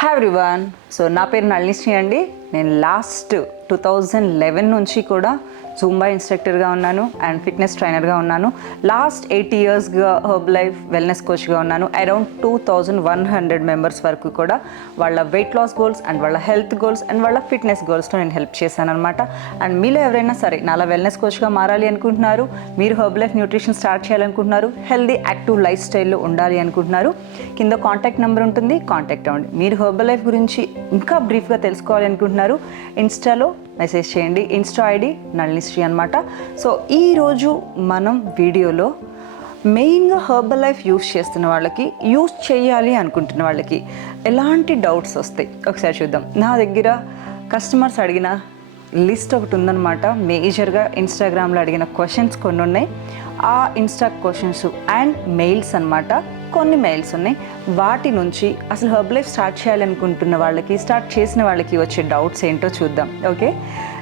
Have రివాన్ so నా పేరు నళినిశ్రీ అండి. నేను లాస్ట్ టూ థౌజండ్ లెవెన్ నుంచి కూడా జూంబా ఇన్స్ట్రక్టర్గా ఉన్నాను అండ్ ఫిట్నెస్ ట్రైనర్గా ఉన్నాను. లాస్ట్ ఎయిట్ ఇయర్స్గా హర్బ్ లైఫ్ వెల్నెస్ కోచ్గా ఉన్నాను. Around two thousand one hundred members వరకు కూడా వాళ్ళ వెయిట్ లాస్ గోల్స్ అండ్ వాళ్ళ హెల్త్ గోల్స్ అండ్ వాళ్ళ ఫిట్నెస్ గోల్స్తో నేను హెల్ప్ చేశాను అనమాట అండ్ మీలో ఎవరైనా సరే నాలా వెల్నెస్ కోచ్గా మారాలి అనుకుంటున్నారు మీరు హర్బ్ లైఫ్ న్యూట్రిషన్ స్టార్ట్ చేయాలనుకుంటున్నారు హెల్దీ యాక్టివ్ లైఫ్ స్టైల్లో ఉండాలి అనుకుంటున్నారు కింద కాంటాక్ట్ నెంబర్ ఉంటుంది కాంటాక్ట్ అవ్వండి. మీరు హర్బ్ లైఫ్ గురించి ఇంకా బ్రీఫ్గా తెలుసుకోవాలి అనుకుంటున్నారు ఇన్స్టాలో మెసేజ్ చేయండి. ఇన్స్టా ఐడి నళినిశ్రీ అనమాట సో ఈరోజు మనం వీడియోలో మెయిన్గా హర్బల్ లైఫ్ యూస్ చేస్తున్న వాళ్ళకి యూస్ చేయాలి అనుకుంటున్న వాళ్ళకి ఎలాంటి డౌట్స్ వస్తాయి? ఒకసారి చూద్దాం. నా దగ్గర కస్టమర్స్ అడిగిన లిస్ట్ ఒకటి ఉందన్నమాట. మేజర్గా ఇన్స్టాగ్రామ్లో అడిగిన క్వశ్చన్స్ కొన్ని ఉన్నాయి ఆ ఇన్స్టా క్వశ్చన్స్ అండ్ మెయిల్స్ అనమాట కొన్ని మెయిల్స్ ఉన్నాయి. వాటి నుంచి అసలు హర్బ్ లైఫ్ స్టార్ట్ చేయాలనుకుంటున్న వాళ్ళకి స్టార్ట్ చేసిన వాళ్ళకి వచ్చే డౌట్స్ ఏంటో చూద్దాం. Okay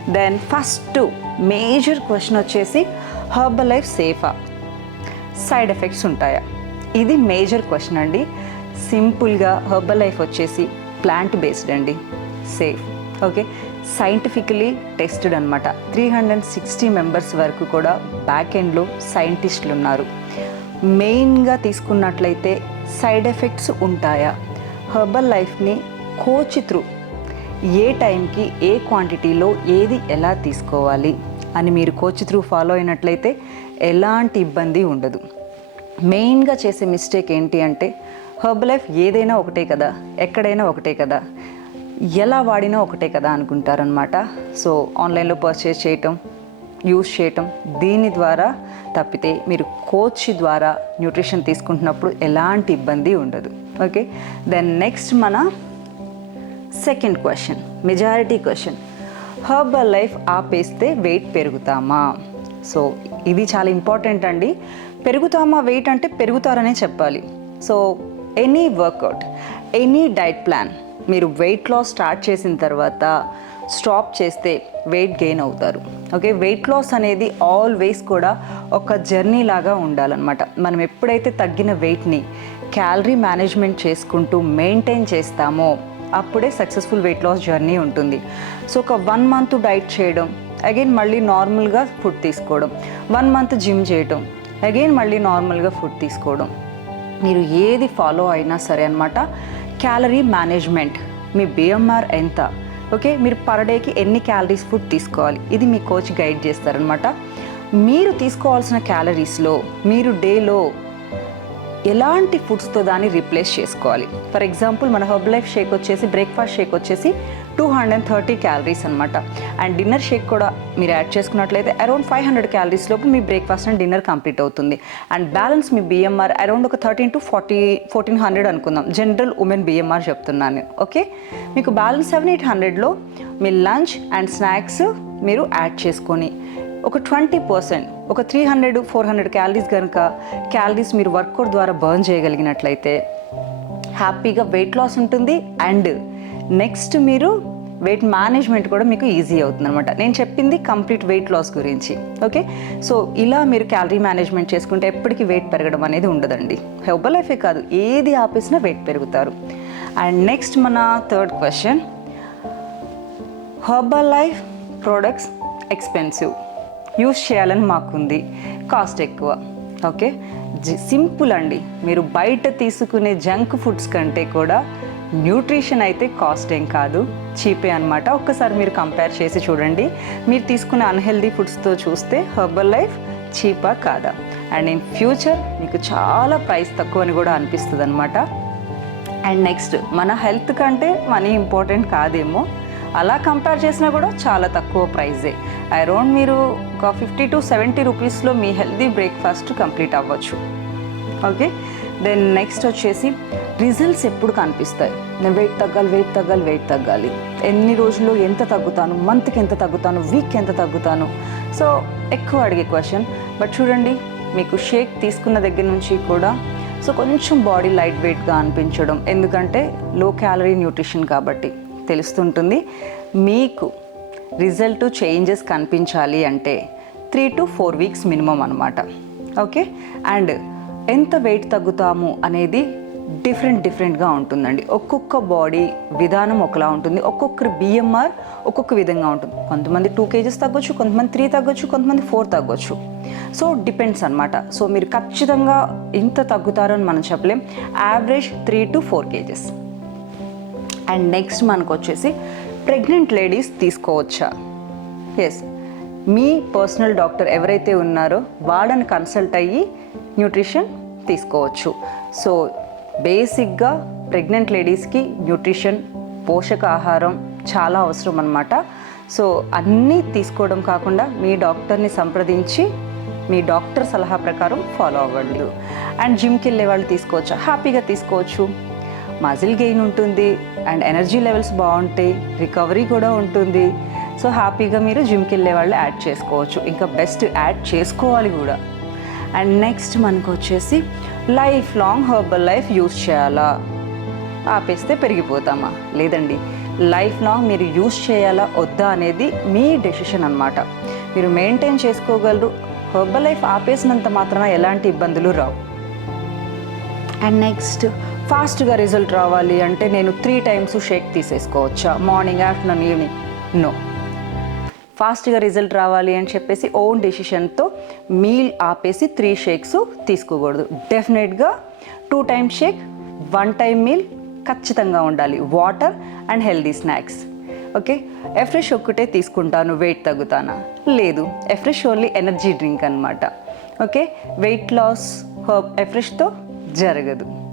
then first major question వచ్చేసి హర్బల్ లైఫ్ సేఫా సైడ్ ఎఫెక్ట్స్ ఉంటాయా? ఇది మేజర్ క్వశ్చన్ అండి. సింపుల్గా హర్బల్ లైఫ్ వచ్చేసి ప్లాంట్ బేస్డ్ అండి. సేఫ్ ఓకే సైంటిఫికలీ టెస్టెడ్ అనమాట త్రీ హండ్రెడ్ సిక్స్టీ మెంబర్స్ వరకు కూడా బ్యాక్ ఎండ్లో సైంటిస్టులు ఉన్నారు. మెయిన్గా తీసుకున్నట్లయితే సైడ్ ఎఫెక్ట్స్ ఉంటాయా? హర్బల్ లైఫ్ని కోచ్ త్రూ ఏ టైంకి ఏ క్వాంటిటీలో ఏది ఎలా తీసుకోవాలి అని మీరు కోచ్ త్రూ ఫాలో అయినట్లయితే ఎలాంటి ఇబ్బంది ఉండదు. మెయిన్గా చేసే మిస్టేక్ ఏంటి అంటే హర్బల్ లైఫ్ ఏదైనా ఒకటే కదా ఎక్కడైనా ఒకటే కదా ఎలా వాడినా ఒకటే కదా అనుకుంటారనమాట సో ఆన్లైన్లో పర్చేస్ చేయటం యూస్ చేయటం దీని ద్వారా తప్పితే మీరు కోచ్ ద్వారా న్యూట్రిషన్ తీసుకుంటున్నప్పుడు ఎలాంటి ఇబ్బంది ఉండదు. ఓకే దెన్ నెక్స్ట్ మన second question majority question Herbalife ఆపేస్తే వెయిట్ పెరుగుతామా? సో ఇది చాలా ఇంపార్టెంట్ అండి. పెరుగుతామా వెయిట్ అంటే పెరుగుతారనే చెప్పాలి. So any workout any diet plan మీరు వెయిట్ లాస్ స్టార్ట్ చేసిన తర్వాత స్టాప్ చేస్తే వెయిట్ గెయిన్ అవుతారు. ఓకే వెయిట్ లాస్ అనేది ఆల్వేస్ కూడా ఒక జర్నీ లాగా ఉండాలన్నమాట. మనం ఎప్పుడైతే తగ్గిన వెయిట్ని క్యాలరీ మేనేజ్మెంట్ చేసుకుంటూ మెయింటైన్ చేస్తామో అప్పుడే సక్సెస్ఫుల్ వెయిట్ లాస్ జర్నీ ఉంటుంది. సో ఒక వన్ మంత్ డైట్ చేయడం అగైన్ మళ్ళీ నార్మల్గా ఫుడ్ తీసుకోవడం వన్ మంత్ జిమ్ చేయడం అగైన్ మళ్ళీ నార్మల్గా ఫుడ్ తీసుకోవడం. మీరు ఏది ఫాలో అయినా సరే అనమాట క్యాలరీ మేనేజ్మెంట్ మీ బిఎంఆర్ ఎంత ఓకే? మీరు పర్ డేకి ఎన్ని క్యాలరీస్ ఫుడ్ తీసుకోవాలి? ఇది మీ కోచ్ గైడ్ చేస్తారనమాట. మీరు తీసుకోవాల్సిన క్యాలరీస్లో మీరు డేలో ఎలాంటి ఫుడ్స్తో దాన్ని రీప్లేస్ చేసుకోవాలి? ఫర్ ఎగ్జాంపుల్ మన హర్బ్ లైఫ్ షేక్ వచ్చేసి బ్రేక్ఫాస్ట్ షేక్ వచ్చేసి two hundred and thirty calories అనమాట అండ్ డిన్నర్ షేక్ కూడా మీరు యాడ్ చేసుకున్నట్లయితే అరౌండ్ ఫైవ్ హండ్రెడ్ క్యాలరీస్ లోపు మీ బ్రేక్ఫాస్ట్ అండ్ డిన్నర్ కంప్లీట్ అవుతుంది. అండ్ బ్యాలెన్స్ మీ బిఎంఆర్ అరౌండ్ ఒక thirteen to forty fourteen hundred అనుకుందాం. జనరల్ ఉమెన్ బిఎంఆర్ చెప్తున్నాను. ఓకే? మీకు బ్యాలెన్స్ సెవెన్ ఎయిట్ హండ్రెడ్లో మీ లంచ్ అండ్ స్నాక్స్ మీరు యాడ్ చేసుకొని ఒక ట్వంటీ పర్సెంట్ ఒక three hundred four hundred calories కనుక క్యాలరీస్ మీరు వర్కౌట్ ద్వారా బర్న్ చేయగలిగినట్లయితే హ్యాపీగా వెయిట్ లాస్ ఉంటుంది. అండ్ నెక్స్ట్ మీరు వెయిట్ మేనేజ్మెంట్ కూడా మీకు ఈజీ అవుతుంది అనమాట నేను చెప్పింది కంప్లీట్ వెయిట్ లాస్ గురించి. ఓకే సో ఇలా మీరు క్యాలరీ మేనేజ్మెంట్ చేసుకుంటే ఎప్పటికీ వెయిట్ పెరగడం అనేది ఉండదండి. హెల్బల్ లైఫే కాదు ఏది ఆపేసినా వెయిట్ పెరుగుతారు. అండ్ నెక్స్ట్ మన third question Herbalife products expensive use చేయాలని మాకుంది. కాస్ట్ ఎక్కువ. ఓకే సింపుల్ అండి. మీరు బయట తీసుకునే జంక్ ఫుడ్స్ కంటే కూడా న్యూట్రిషన్ అయితే కాస్ట్ ఏం కాదు చీపే అనమాట ఒక్కసారి మీరు కంపేర్ చేసి చూడండి. మీరు తీసుకునే అన్హెల్దీ ఫుడ్స్తో చూస్తే హర్బల్ లైఫ్ చీపా కాదా? అండ్ ఇన్ ఫ్యూచర్ మీకు చాలా ప్రైస్ తక్కువ అని కూడా అనిపిస్తుంది అనమాట అండ్ నెక్స్ట్ మన హెల్త్ కంటే మనీ ఇంపార్టెంట్ కాదేమో. అలా కంపేర్ చేసినా కూడా చాలా తక్కువ ప్రైజే అరౌండ్ మీరు ఒక ఫిఫ్టీ టు సెవెంటీ రూపీస్లో మీ హెల్తీ బ్రేక్ఫాస్ట్ కంప్లీట్ అవ్వచ్చు. ఓకే? దెన్ నెక్స్ట్ వచ్చేసి రిజల్ట్స్ ఎప్పుడు కనిపిస్తాయి? నేను వెయిట్ తగ్గాలి వెయిట్ తగ్గాలి వెయిట్ తగ్గాలి. ఎన్ని రోజుల్లో ఎంత తగ్గుతాను? మంత్కి ఎంత తగ్గుతాను? వీక్ ఎంత తగ్గుతాను? సో ఎక్కువ అడిగే క్వశ్చన్ బట్ చూడండి మీకు షేక్ తీసుకున్న దగ్గర నుంచి కూడా సో కొంచెం బాడీ లైట్ వెయిట్గా అనిపించడం. ఎందుకంటే లో క్యాలరీ న్యూట్రిషన్ కాబట్టి తెలుస్తుంటుంది. మీకు రిజల్ట్ చేంజెస్ కనిపించాలి అంటే three to four weeks minimum అనమాట ఓకే అండ్ ఎంత వెయిట్ తగ్గుతాము అనేది డిఫరెంట్ డిఫరెంట్గా ఉంటుందండి. ఒక్కొక్క బాడీ విధానం ఒకలా ఉంటుంది. ఒక్కొక్కరి బిఎంఆర్ ఒక్కొక్క విధంగా ఉంటుంది. కొంతమంది టూ కేజెస్ తగ్గొచ్చు కొంతమంది త్రీ తగ్గొచ్చు కొంతమంది ఫోర్ తగ్గొచ్చు. సో డిపెండ్స్ అనమాట సో మీరు ఖచ్చితంగా ఇంత తగ్గుతారని మనం చెప్పలేం. Average three to four KGs and next మనకు వచ్చేసి ప్రెగ్నెంట్ లేడీస్ తీసుకోవచ్చా? ఎస్ మీ పర్సనల్ డాక్టర్ ఎవరైతే ఉన్నారో వాళ్ళని కన్సల్ట్ అయ్యి న్యూట్రిషన్ తీసుకోవచ్చు. సో బేసిక్గా ప్రెగ్నెంట్ లేడీస్కి న్యూట్రిషన్ పోషకాహారం చాలా అవసరం అనమాట సో అన్నీ తీసుకోవడం కాకుండా మీ డాక్టర్ని సంప్రదించి మీ డాక్టర్ సలహా ప్రకారం ఫాలో అవ్వండి. అండ్ జిమ్కి వెళ్ళే వాళ్ళు తీసుకోవచ్చు. హ్యాపీగా తీసుకోవచ్చు. మజిల్ గెయిన్ ఉంటుంది అండ్ ఎనర్జీ లెవెల్స్ బాగుంటాయి రికవరీ కూడా ఉంటుంది. సో హ్యాపీగా మీరు జిమ్కి వెళ్ళే వాళ్ళు యాడ్ చేసుకోవచ్చు. ఇంకా బెస్ట్ యాడ్ చేసుకోవాలి కూడా. అండ్ నెక్స్ట్ మనకు వచ్చేసి lifelong herbal life use చేయాలా? ఆపేస్తే పెరిగిపోతామా? లేదండి. లైఫ్ లాంగ్ మీరు యూస్ చేయాలా? వద్దా అనేది మీ డెసిషన్ అనమాట మీరు మెయింటైన్ చేసుకోగలరు. హర్బల్ లైఫ్ ఆపేసినంత మాత్రాన ఎలాంటి ఇబ్బందులు రావు. అండ్ నెక్స్ట్ ఫాస్ట్గా రిజల్ట్ రావాలి అంటే నేను త్రీ టైమ్స్ షేక్ తీసేసుకోవచ్చా? మార్నింగ్ ఆఫ్టర్నూన్ ఈవినింగ్ నో ఫాస్ట్గా రిజల్ట్ రావాలి అని చెప్పేసి ఓన్ డెసిషన్తో మీల్ ఆపేసి త్రీ షేక్స్ తీసుకోకూడదు. డెఫినెట్గా two time shake one time meal ఖచ్చితంగా ఉండాలి. Water and healthy snacks. Okay? Afresh ఒక్కటే తీసుకుంటాను వెయిట్ తగ్గుతానా? లేదు. ఎఫ్రెష్ ఓన్లీ ఎనర్జీ డ్రింక్ అనమాట ఓకే? వెయిట్ లాస్ ఎఫ్రెష్తో జరగదు.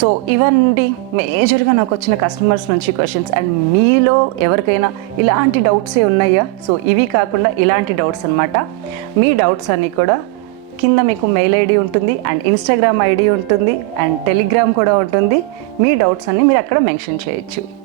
సో ఇవన్నీ మేజర్గా నాకు వచ్చిన కస్టమర్స్ నుంచి క్వశ్చన్స్ అండ్ మీలో ఎవరికైనా ఇలాంటి డౌట్సే ఉన్నాయా? సో ఇవి కాకుండా ఇలాంటి డౌట్స్ అనమాట మీ డౌట్స్ అన్నీ కూడా కింద మీకు మెయిల్ ఐడి ఉంటుంది అండ్ ఇన్స్టాగ్రామ్ ఐడి ఉంటుంది అండ్ టెలిగ్రామ్ కూడా ఉంటుంది. మీ డౌట్స్ అన్నీ మీరు అక్కడ మెన్షన్ చేయొచ్చు.